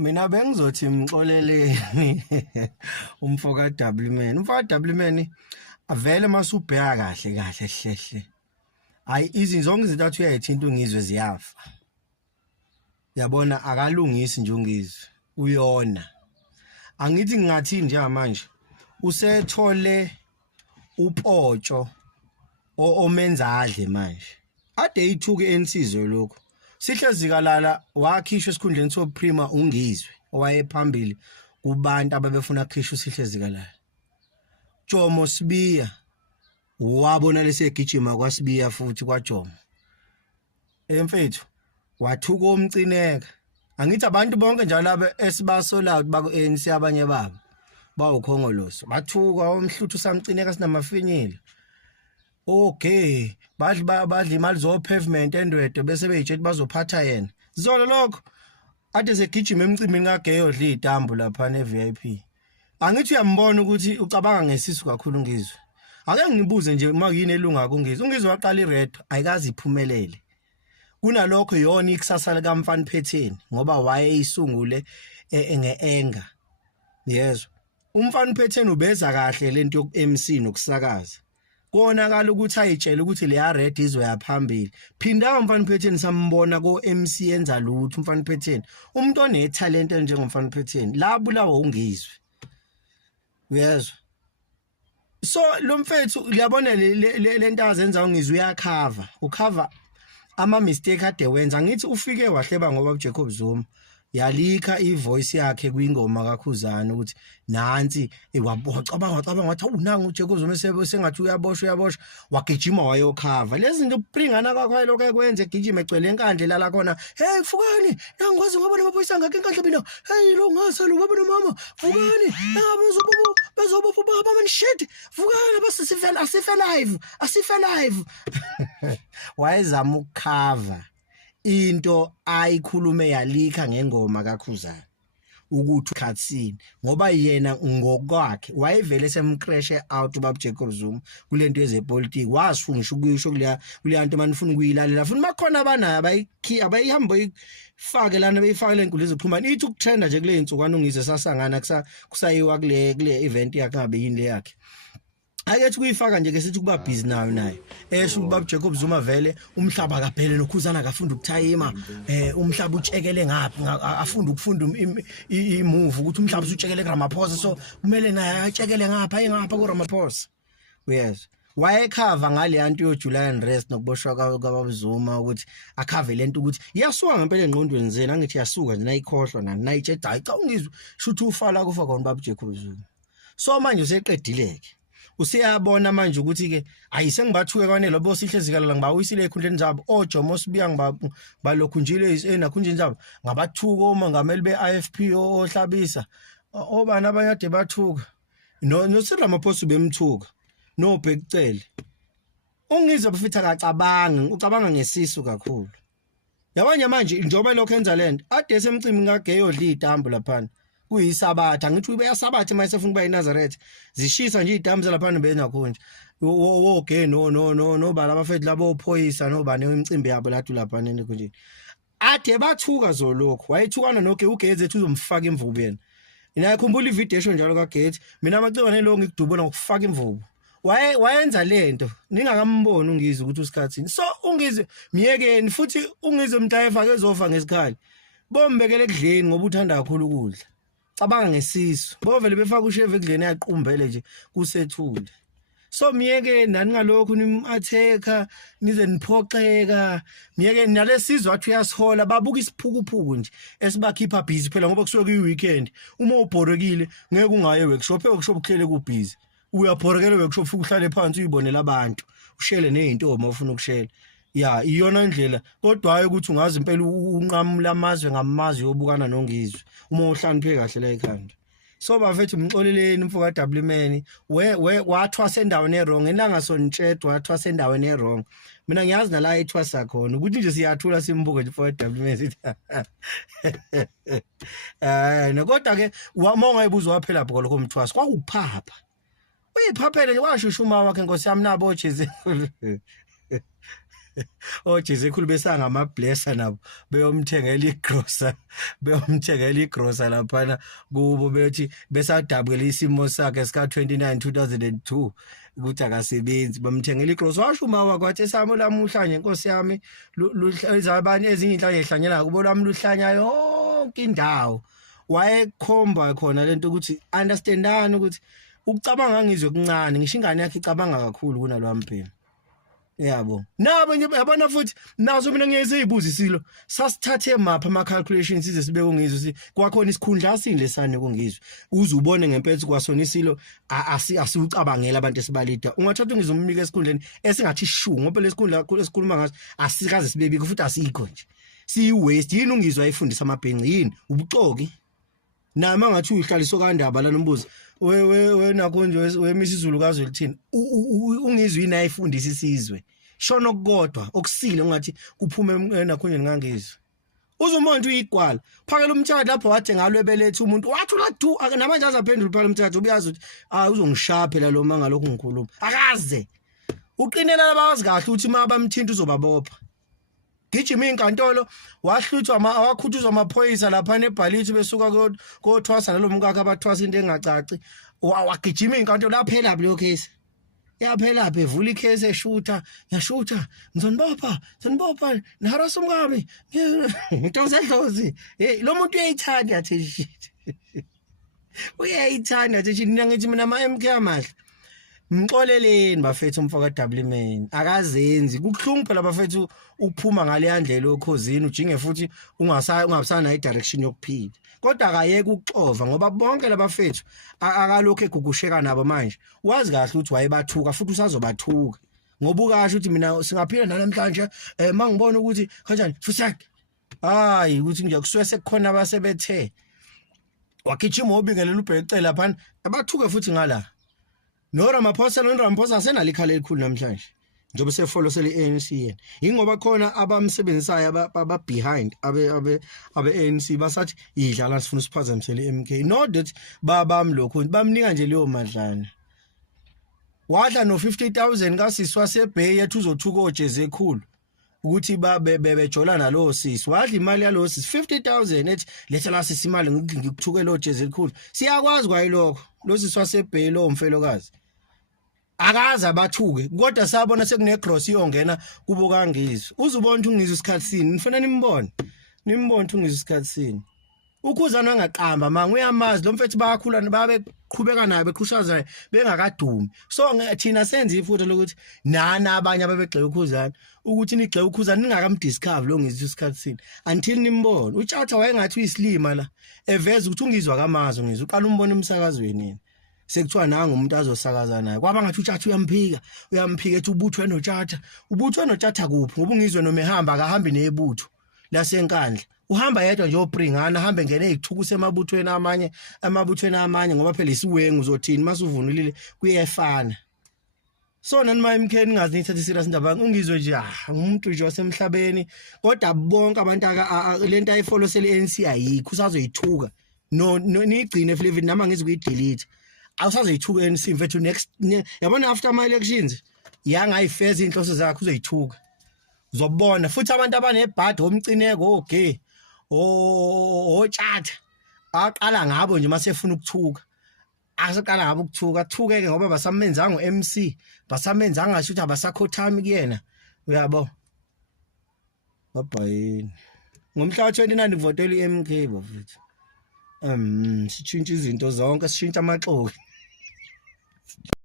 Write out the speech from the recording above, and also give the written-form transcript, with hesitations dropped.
Mina bengizothi mxoleleni umfoka Doubleman. Umfoka Doubleman avele masubheka kahle kahle hlehle. Hayi izinto zonke izinto athi uyayithinta ungizwe ziyafa. Yabona akalungisi nje ungizwe. Uyona. Angithi ngingathini nje manje. Usethole upotsho omenza adle manje. Ade ithuke ensizwe lokho. Sihlezi kalala wakhishwa esikhundleni soprima ungizwe owayephambili kubantu ababefuna ukukhishwa sihlezi kalala. Jomo Sibiya wabona lesegijima kwaSibiya futhi kwaJomo. Emfethu wathuka umcineka. Angithi abantu bonke njalo laba esibasolayo baku ANC abanye babo bawukhongoloso. Bathuka umhluthu samcineka sinamafinyila. Okay, badla imali zo pavement endwede bese beyitshela bazophatha yena. Zolo lokho ade segijima emcimbini kaGeyodla itambu lapha neVIP. Angithi uyambona ukuthi ucabanga ngesisu kakhulu ngizwe. Ake ngibuze nje uma yini elunga kungizwe. Ungizwe waqala ired ayikazi iphumelele. Kunalokho yona ikusasa lika Mfana Phetheni ngoba wayeyisungule ngeenga. Yezwa. Umfana Phetheni ubeza kahle lento yoku MC nokusakaza. Konakala ukuthi ayitshela ukuthi leya red izoyaphambili. Phinda Mfana Phetheni sambona ko MC yenza lutho Mfana Phetheni. Umuntu onetalent njengomfana Phetheni labulawa ungizwe. Uyezwa. So lo mfethu uyabona le nto azenza ungizwe uyakhava. Ukhava ama mistake ade wenza ngithi ufike wahleba ngoba uJacob Zuma yalikha ivoice yakhe kwingoma kaKhuzana ukuthi nansi wacabanga wathi awunanga uJacob Zuma sengathi uyaboshwa wagijima wayokhava lezi zinto ubringana kwakho lokho ekwenze egijima egcwele enkandle la khona hey Fukani ngikwazi ngoba nabaphoyisa ngakho enkandle mina hey lo ngasalo baba nomama Fukani engabe bezobopha baba man shit Fukani basifela asife live wayezama ukukhava into ayikhulume yalikha ngengoma kaKhuzana ukuthi ukhatsini ngoba yena ngokwakhe wayevele semcrash out ubaba Jacob Zuma kulento yezepolitiki wasifungisha ukuyisho kuleya nto manifuna ukuyilalela futhi bakhona abanayo abayihamba ifake lana beyifake lenkulu ezoxhumana ithi ukutrenda nje kule insukwana ungizwe sasangana kusayiwa kule event yakhe ngabe yini le yakhe ayethi kuyifaka nje ke sithi kuba busy nayo esho ubaba Jacob Zuma vele umhlaba kaphele noKhuzana akafunda ukuthayima umhlaba utshekele ngaphi afunda ukufunda imove ukuthi umhlaba usutshekele kuRamaphosa so kumele naye atshekele ngapha kuRamaphosa yes wayekhava ngale yanto yo July unrest nokuboshwa kaBaba Zuma ukuthi akhave lento ukuthi iyasuka ngempela engqondweni zena ngithi yasuka nje nayikhohlwa nayitsheda hayi cha ungizwe shuthi ufala kufa khona ubaba Jacob Zuma so manje useqedileke usiyabona manje ukuthi ke ayisengibathuke kwanele lobo sihlezi kalala ngibawisile ekhundleni zabo oJomo Sibiya ngibalokhu njile nakhunjini zabo ngabathuka uma ngameli beIFP ohlabisa obani abanye ade bathuka no siRamaphosa bemthuka no Bhekcele ungizwe bafitha kacabanga ucabanga ngesisu kakhulu yabanye manje njobe lokho enza lento ade semcimbi kaGeyodla itambu lapha kuyisabatha ngithi ubeyasabatha mayesefuna kuba eNazareth zishisa nje idamu zalapha benakhonje woke no bala abafethu labo ophoyisa no bane imicimbi yabo lathi lapha nene konje ade bathuka zolokho wayethukana noke uGethe ethi uzomfaka imvubu yena inakhumbula ivideo njalo kaGethe mina amaceba nelongo ngikudubona ngokufaka imvubu wayenza lento ningakamboni ungizwe ukuthi usikhatsini so ungizwe miyekeni futhi ungizwe mntayeva kezofa ngesikhali bombekele ekudleni ngoba uthanda kakhulu ukudla cabanga ngesisu bovele befaka usheve ekudleni yaqumbele nje kusethule so miyeke nani ngalokho nimatheka nize niphoxeka miyeke nalesizwe wathi uyasihola babuka isiphukuphuku nje esibakhipha busy phela ngoba kusuke kuyiweekend uma ubhorekile ngeke ungaye workshop kuhlele kubusy uyabhorekela workshop futhi uhlale phansi uyibonela abantu ushele nezintombi ofuna ukushela ya iyona indlela kodwa hayi ukuthi ungazi impela unqamula amazwe ngamazwe yobukana nongizwe uma uhlaniphe kahle la ekhanda so bafethu umxoleleni umfoka Doubleman wathwasa endaweni errong elanga sonitshedwa wathwasa endaweni errong mina ngiyazi nala ethwasa khona ukuthi nje siyathula simbuke nje umfoka Doubleman sithi kodwa ke wamonga ibuzo waphela phela lokho umthwasa kwakuphapha uyiphaphele nje washushuma wakhe Nkosi yami nabo ojize oJesu ekhulu besangama blesser nabo beyomthengela igrosa laphana kubo bethi besadabukela isimo sakhe sika 29 2002 ukuthi akasebenzi bamthengela igrosa washo uma wakwathi esamo lamuhla nje inkosi yami izabani ezinye inhlanje ehlanyela kubo lami luhlanya yonke indawo wayekhomba khona lento ukuthi understandani ukuthi ukucabanga ngizwe kuncane ngisho ingane yakhe icabanga kakhulu kunalwamphela yabo nabo nje yabona futhi nazo mina ngiyezibuza isilo sasithathe mapha ama calculations size sibe kungizwe kwakhona isikhundla asindle sane kungizwe uze ubone ngempela kwasona isilo asiucabangela abantu esibalida ungathatha ngizomnika esikhundleni esingathi shu ngoba lesikhundla esikhuluma ngaso asikaze sibebike futhi asikho nje siyi waste yini ungizwe ayifundisa amabhenci yini ubuxoki nama ngathi uyihlaliso kandaba la nombuzo we nakho nje wemisa izulu kaze lithini ungizwe yini ayifundisa isizwe shona okukodwa okusile ungathi kuphume nakho nje ngangizwe uzumonto uyigwala phakela umthatha lapho wathi ngalwebelethe umuntu wathi lathu namanje azaphendula phakela umthatha ubuyazi ukuthi uzongishaphela lo manga lokhu ngikhuluma akaze uqinela labawazi kahle ukuthi mabamthinta uzobabopha gijima inkantolo wahluthwa awakhuthuzwa amaphoyisa lapha neBhalithi besuka kothwasa nalomkakhe abathwasa into engacaci wagijima inkantolo yaphela leyo case yaphela bevula icase eshutha yashutha ngizonibopha naharasa umkami ngitozadlozi lo muntu uyayithanda yathi shit uyayithanda yathi shit mina ngithi mina ama MK amahle mxoleleni bafethu umfaka WMan akazenzi kukhulungu phela bafethu ukuphuma ngale yandlela okhosini ujinge futhi ungabusana i-direction yokuphila kodwa akayeke ukuxova ngoba bonke labafethu akalokho egugusheka nabo manje wazi kahle ukuthi wayebathuka futhi usazobathuka ngoba ukasho ukuthi mina singaphila namhlanje mangibona ukuthi kanjani futhi hayi ukuthi nje kuswese kukhona abasebethe wakhichima obingelela ubhekecela lapha abathuke futhi ngala noRamaphosa asenalo ikhala elikhulu namhlanje njengoba sefollow sele ANC yena ingoba khona abamsebenzisayo aba behind abe ANC basathi idlala sifuna siphazamisele MK not that babamlokho bamnika nje leyo madlana wadla no 50,000 kasiswa seBay yethu uzothuka oJesu ekhulu ukuthi bejola nalo sisi wadla imali yalo sisi 50,000 ethi letha la sisi imali ngikuthuke lo Jesu ekhulu siyakwazi kwayilokho lo sisi waseBay lo umfelokazi akaza abathuke kodwa sabona sekune cross iyongena kubo kangizwe uzubona ukuthi ungizwe isikhathi sini nifuna nimbone ukuthi ungizwe isikhathi sini ukhuzana ngaqamba manga uyamazi lo mfethu bayakhula babe qhubeka naye beqhushaza bengakadumi so thina senze iphutha lokuthi nana abanye ababegxe ukhuzana ukuthi nigxe ukhuzana ningakamdiscover lo ngizwe isikhathi sini until nimbone utshatha wayengathi uyisilima la eveza ukuthi ungizwa kamazo ngizwe uqala umbone emsakazweni sekuthiwa nanga umuntu azosakaza naye kwaba ngathi utshatha uyamphika ethi ubuthwe notshatha kuphi ngoba ungizwe noma ehamba akahambi nebutho lasenkandla uhamba yedwa nje opringana ahambe ngene ezithukuse emabuthweni amanye ngoba phela isiwengu uzothini masuvunulile kuyefana so nani ma MK ningazi nithatha serious indaba ungizwe nje umuntu nje wasemhlabeni kodwa bonke abantu lento ayifollow sele ANC ayikho usazoyithuka no nigcine Flavin nama ngizokuyidelete awusazoyithuka ANC mfethu next yabona after my elections yangayifeza inhloso zakhe uzoyithuka uzobona futhi abantu abanebhadi omcineko ogay otshatha aqala ngabo nje masefuna ukuthuka asaqala ngabo ukuthuka athukeke ngoba basamenzanga uMC basamenzanga ngasho ukuthi abasakhothami kuyena uyabo bye ngomhla wa 29 ngivotela iMK bafethu sitshintsha izinto zonke sitshintsha amaxoki